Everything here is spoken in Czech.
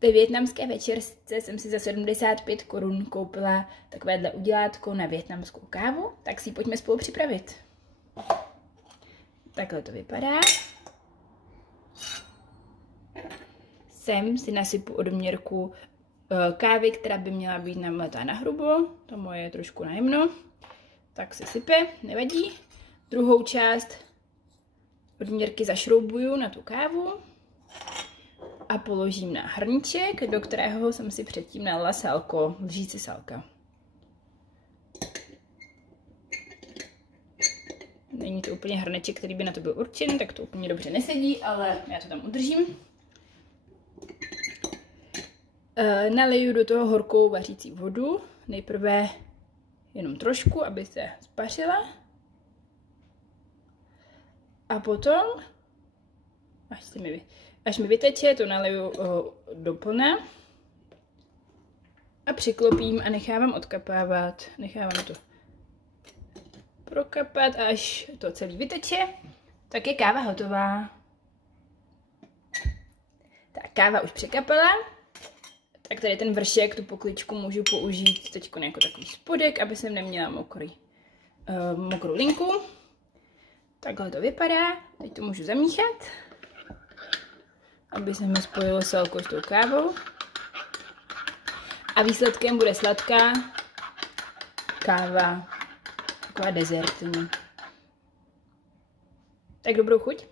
Ve vietnamské večerce jsem si za 75 korun koupila takovéhle udělátko na vietnamskou kávu, tak si ji pojďme spolu připravit. Takhle to vypadá. Sem si nasypu odměrku kávy, která by měla být namletá na hrubo. To moje je trošku najemno. Tak se sype, nevadí. Druhou část odměrky zašroubuju na tu kávu a položím na hrníček, do kterého jsem si předtím nalila sálko, lžíci sálka. Není to úplně hrneček, který by na to byl určen, tak to úplně dobře nesedí, ale já to tam udržím. Naliju do toho horkou vařící vodu, nejprve jenom trošku, aby se spařila. A potom, až mi vyteče, to naliju do plna a přiklopím a nechávám odkapávat. Nechávám to prokapat a až to celý vyteče, tak je káva hotová. Tak káva už překapala. Tak tady ten vršek, tu pokličku můžu použít teď jako takový spodek, aby jsem neměla mokrou linku. Takhle to vypadá. Teď to můžu zamíchat, aby se mi spojilo sálko s tou kávou. A výsledkem bude sladká káva, taková dezertní. Tak dobrou chuť.